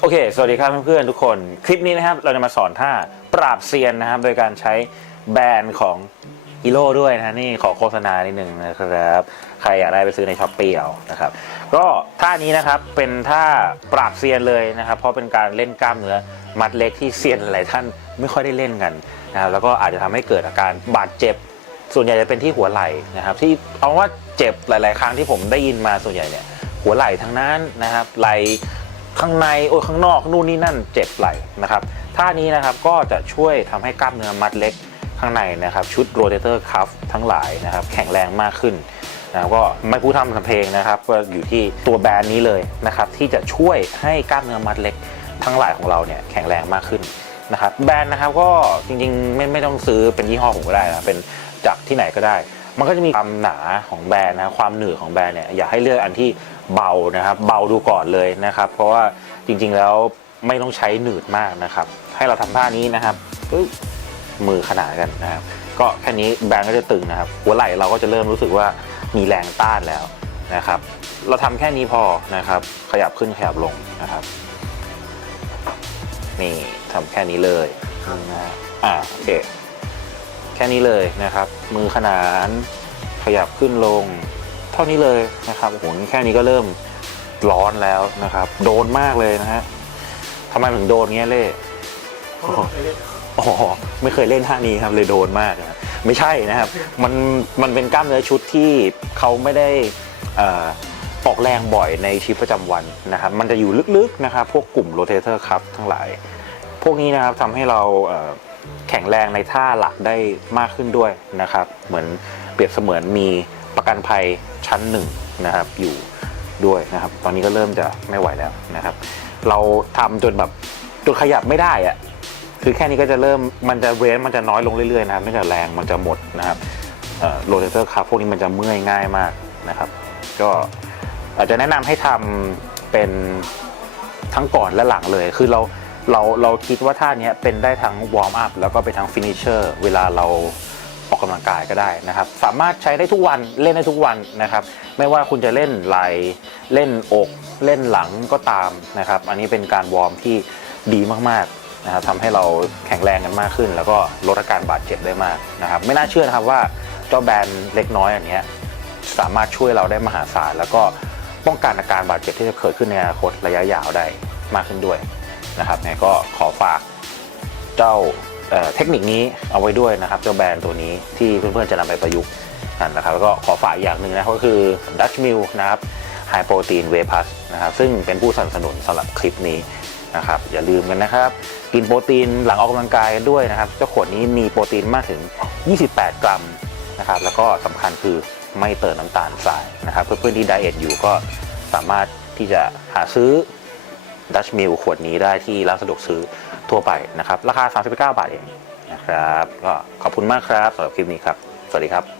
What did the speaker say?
โอเค สวัสดีครับเพื่อนๆทุกคน คลิปนี้นะครับเราจะมาสอนท่าปราบเซียนนะครับ โดยการใช้แบรนด์ของฮีโร่ด้วยนะนี่ขอโฆษณานิดนึงนะครับ ใครอยากได้ไปซื้อในช้อปปี้เอานะครับ ก็ท่านี้นะครับเป็นท่าปราบเซียนเลยนะครับ เพราะเป็นการเล่นกล้ามเนื้อมัดเล็กที่เซียนหลายท่านไม่ค่อยได้เล่นกันนะครับแล้วก็อาจจะทำให้เกิดอาการบาดเจ็บ ส่วนใหญ่จะเป็นที่หัวไหล่นะครับ ที่เอาว่าเจ็บหลาย ๆ ครั้งที่ผมได้ยินมาส่วนใหญ่เนี่ยหัวไหล่ทั้งนั้นนะครับไหล่ ข้างในโอ้ยข้างนอกนู่นนี่นั่นเจ็บไหล่นะครับท่านี้นะครับก็จะช่วยทำให้กล้ามเนื้อมัดเล็กข้างในนะครับ ชุดโรเตอร์คัฟทั้งหลายนะครับ แข็งแรงมากขึ้นนะครับก็ไม่พูดทำทำเพลงนะครับก็อยู่ที่ตัวแบรนด์นี้เลยนะครับ ที่จะช่วยให้กล้ามเนื้อมัดเล็กทั้งหลายของเราเนี่ยแข็งแรงมากขึ้นนะครับ แบรนด์นะครับก็จริงๆไม่ไม่ต้องซื้อเป็นยี่ห้อผมก็ได้นะเป็นจากที่ไหนก็ได้ มันก็จะมีความหนาของแบรนด์นะความหนืดของแบรนด์เนี่ยอยากให้เลือกอันที่ เบานะครับ เบาดูก่อนเลยนะครับ เพราะว่าจริงๆแล้วไม่ต้องใช้หนืดมากนะครับ ให้เราทำท่านี้นะครับปึ๊บมือขนานกันนะครับ ก็แค่นี้แบรนด์ก็จะตึงนะครับ หัวไหล่เราก็จะเริ่มรู้สึกว่ามีแรงต้านแล้วนะครับ เราทำแค่นี้พอนะครับ ขยับขึ้นขยับลงนะครับ นี่ทำแค่นี้เลยนะฮะอ่าโอเคแค่นี้เลยนะครับ มือขนานขยับขึ้นลงเท่านี้เลยนะครับโอ้โหนี่แค่นี้ก็เริ่มร้อนแล้วนะครับ โดนมากเลยนะฮะทำไมถึงโดนเงี้ยเล่โอ้โหโอ้โหไม่เคยเล่นท่านี้ครับเลยโดนมากนะไม่ใช่นะครับมันมันเป็นกล้ามเนื้อชุดที่เขาไม่ได้เอ่อออกแรงบ่อยในชีวิตประจำวันนะครับ มันจะอยู่ลึกๆนะครับ พวกกลุ่มโรเตอร์ครับทั้งหลาย พวกนี้นะครับทำให้เราเอ่อแข็งแรงในท่าหลักได้มากขึ้นด้วยนะครับ เหมือนเปรียบเสมือนมี ประกันภัยชั้นหนึ่งนะครับอยู่ด้วยนะครับ ตอนนี้ก็เริ่มจะไม่ไหวแล้วนะครับ เราทำจนแบบจนขยับไม่ได้อะคือแค่นี้ก็จะเริ่มมันจะเว้นมันจะน้อยลงเรื่อยๆนะครับไม่จะแรงมันจะหมดนะครับโรเตอร์ครับพวกนี้มันจะเมื่อยง่ายมากนะครับ ก็อาจจะแนะนำให้ทำเป็นทั้งก่อนและหลังเลย คือเราเราเราคิดว่าท่านี้เป็นได้ทั้งวอร์มอัพแล้วก็ไปทั้งฟินิชเชอร์เวลาเรา ออกกำลังกายก็ได้นะครับ สามารถใช้ได้ทุกวันเล่นได้ทุกวันนะครับ ไม่ว่าคุณจะเล่นไหลเล่นอกเล่นหลังก็ตามนะครับ อันนี้เป็นการวอร์มที่ดีมากๆนะครับทำให้เราแข็งแรงกันมากขึ้น แล้วก็ลดอาการบาดเจ็บได้มากนะครับ ไม่น่าเชื่อนะครับว่าเจ้าแบรนด์เล็กน้อยอันนี้สามารถช่วยเราได้มหาศาลแล้วก็ป้องกันอาการบาดเจ็บที่จะเกิดขึ้นในอนาคตระยะยาวได้มากขึ้นด้วยนะครับก็ขอฝากเจ้า เทคนิคนี้เอาไว้ด้วยนะครับเจ้าแบรนด์ตัวนี้ที่เพื่อนๆจะนำไปประยุกต์กันนะครับแล้วก็ขอฝากอย่างหนึ่งนะก็คือ Dutch Mill นะครับไฮโปรตีนเวพัสนะครับซึ่งเป็นผู้สนับสนุนสำหรับคลิปนี้นะครับอย่าลืมกันนะครับ กินโปรตีนหลังออกกำลังกายกันด้วยนะครับเจ้าขวดนี้มีโปรตีนมากถึง 28 กรัมนะครับแล้วก็สำคัญคือไม่เติมน้ำตาลทรายนะครับเพื่อนๆที่ไดเอทอยู่ก็สามารถที่จะหาซื้อดัชมิลขวดนี้ได้ที่ร้านสะดวกซื้อ ทั่วไปนะครับ ราคา 39 บาทเองนะครับ ก็ขอบคุณมากครับสำหรับคลิปนี้ครับ สวัสดีครับ